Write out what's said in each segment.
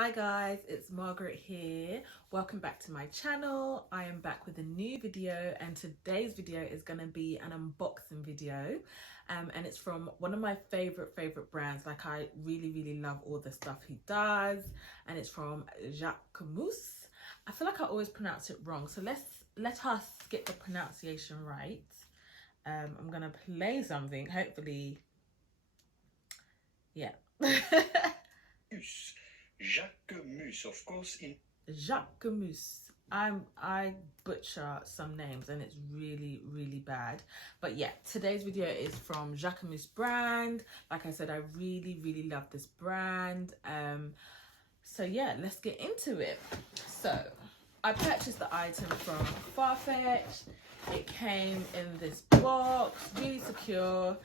Hi guys, it's Margaret here. Welcome back to my channel. I am back with a new video, and today's video is going to be an unboxing video, and it's from one of my favorite brands. Like, I really love all the stuff he does, and it's from Jacquemus. I feel like I always pronounce it wrong, so let us get the pronunciation right. I'm gonna play something, hopefully. Yeah. Jacquemus, of course. Jacquemus. I butcher some names and it's really bad. But yeah, today's video is from Jacquemus brand. Like I said, I really love this brand. So yeah, let's get into it. So I purchased the item from Farfetch. It came in this box, really secure.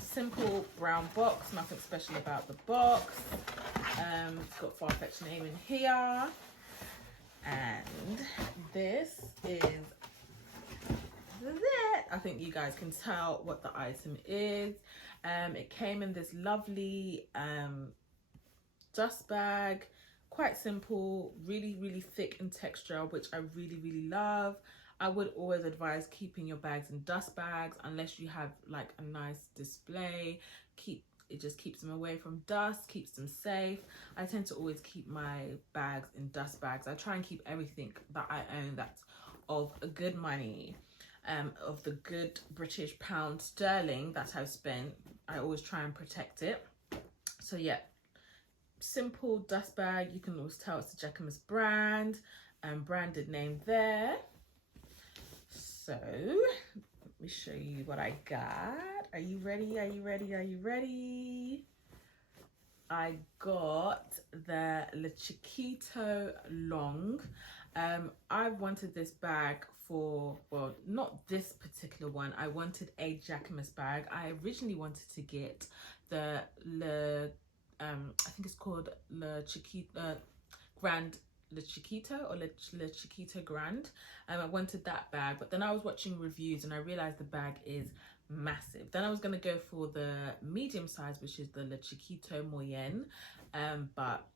Simple brown box, nothing special about the box. It's got Farfetch name in here, and this is it. I think you guys can tell what the item is. It came in this lovely dust bag, quite simple, really thick in texture, which I really love. I would always advise keeping your bags in dust bags unless you have like a nice display. It just keeps them away from dust, keeps them safe. I tend to always keep my bags in dust bags. I try and keep everything that I own that's of a good money, of the good British pound sterling that I've spent. I always try and protect it. So yeah, simple dust bag. You can always tell it's the Jacquemus brand, branded name there. So let me show you what I got. Are you ready? I got the Chiquito long. I've wanted this bag for, well, not this particular one. I wanted a Jacquemus bag. I originally wanted to get the I think it's called Chiquito Grand. Le Chiquito or Le Chiquito Grand. I wanted that bag, but then I was watching reviews and I realized the bag is massive. Then I was going to go for the medium size, which is the Le Chiquito Moyenne, but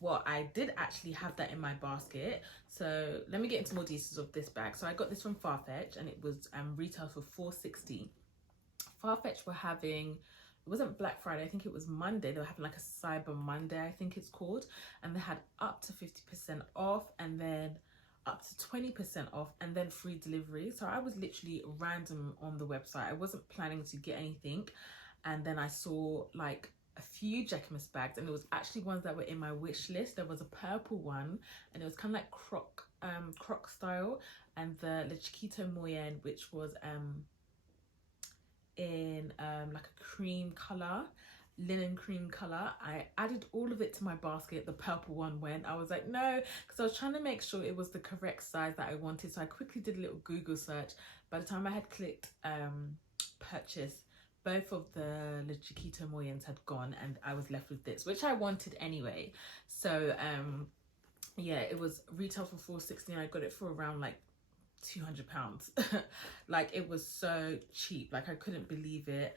well, I did actually have that in my basket. So let me get into more details of this bag. So I got this from Farfetch and it was retail for $4.60. Farfetch were having, it wasn't Black Friday, I think it was Monday. They were having like a Cyber Monday, I think it's called, and they had up to 50% off, and then up to 20% off, and then free delivery. So I was literally random on the website. I wasn't planning to get anything, and then I saw like a few Jacquemus bags, and it was actually ones that were in my wish list. There was a purple one, and it was kind of like croc style, and the Le Chiquito Moyenne, which was in like a cream color, linen cream color. I added all of it to my basket. The purple one went. I was like, no, because I was trying to make sure it was the correct size that I wanted. So I quickly did a little Google search. By the time I had clicked purchase, both of the Le Chiquito Moyennes had gone, and I was left with this, which I wanted anyway. So yeah, it was retail for $4.60. I got it for around like £200. Like, it was so cheap. Like, I couldn't believe it.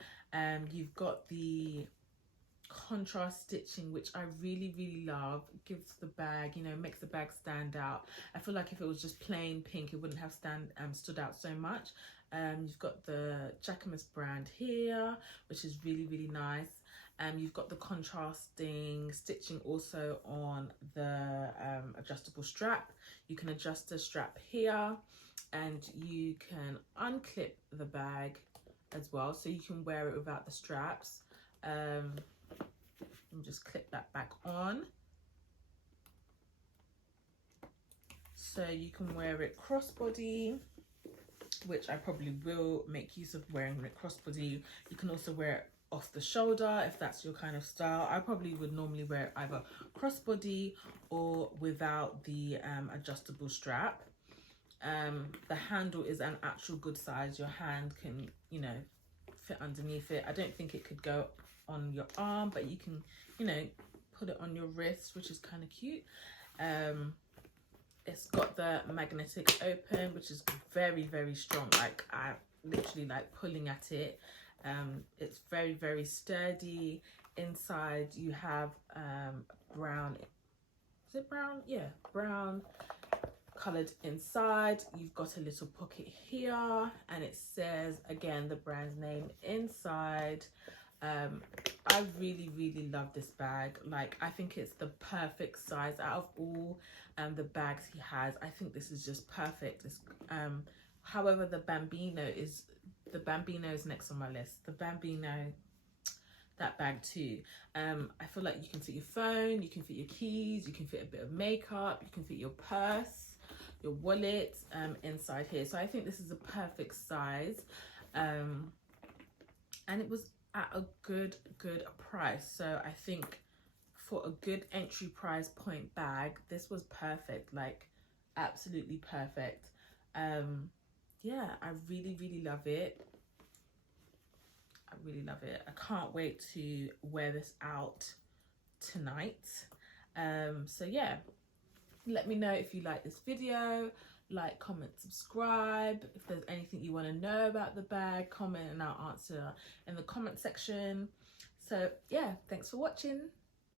You've got the contrast stitching, which I really love. It gives the bag, you know, makes the bag stand out. I feel like if it was just plain pink, it wouldn't have stood out so much. You've got the Jacquemus brand here, which is really nice. You've got the contrasting stitching also on the adjustable strap. You can adjust the strap here, and you can unclip the bag as well, so you can wear it without the straps. And just clip that back on, so you can wear it crossbody, which I probably will make use of wearing it crossbody. You can also wear it off the shoulder if that's your kind of style. I probably would normally wear it either crossbody or without the adjustable strap. The handle is an actual good size. Your hand can, you know, fit underneath it. I don't think it could go on your arm, but you can, you know, put it on your wrist, which is kind of cute. It's got the magnetic open, which is very strong. Like, I literally like pulling at it. It's very sturdy. Inside you have brown. Is it brown? Yeah, brown colored inside. You've got a little pocket here, and it says again the brand's name inside. I really love this bag. Like, I think it's the perfect size out of all the bags he has. I think this is just perfect. It's, however, the Bambino is next on my list. The Bambino, that bag too. I feel like you can fit your phone, you can fit your keys, you can fit a bit of makeup, you can fit your purse, your wallet inside here. So I think this is a perfect size, and it was at a good price. So I think for a good entry price point bag, this was perfect, like absolutely perfect. Yeah, I really love it. I really love it. I can't wait to wear this out tonight. So yeah, let me know if you like this video. Like, comment, subscribe. If there's anything you want to know about the bag, comment and I'll answer in the comment section. So yeah, thanks for watching.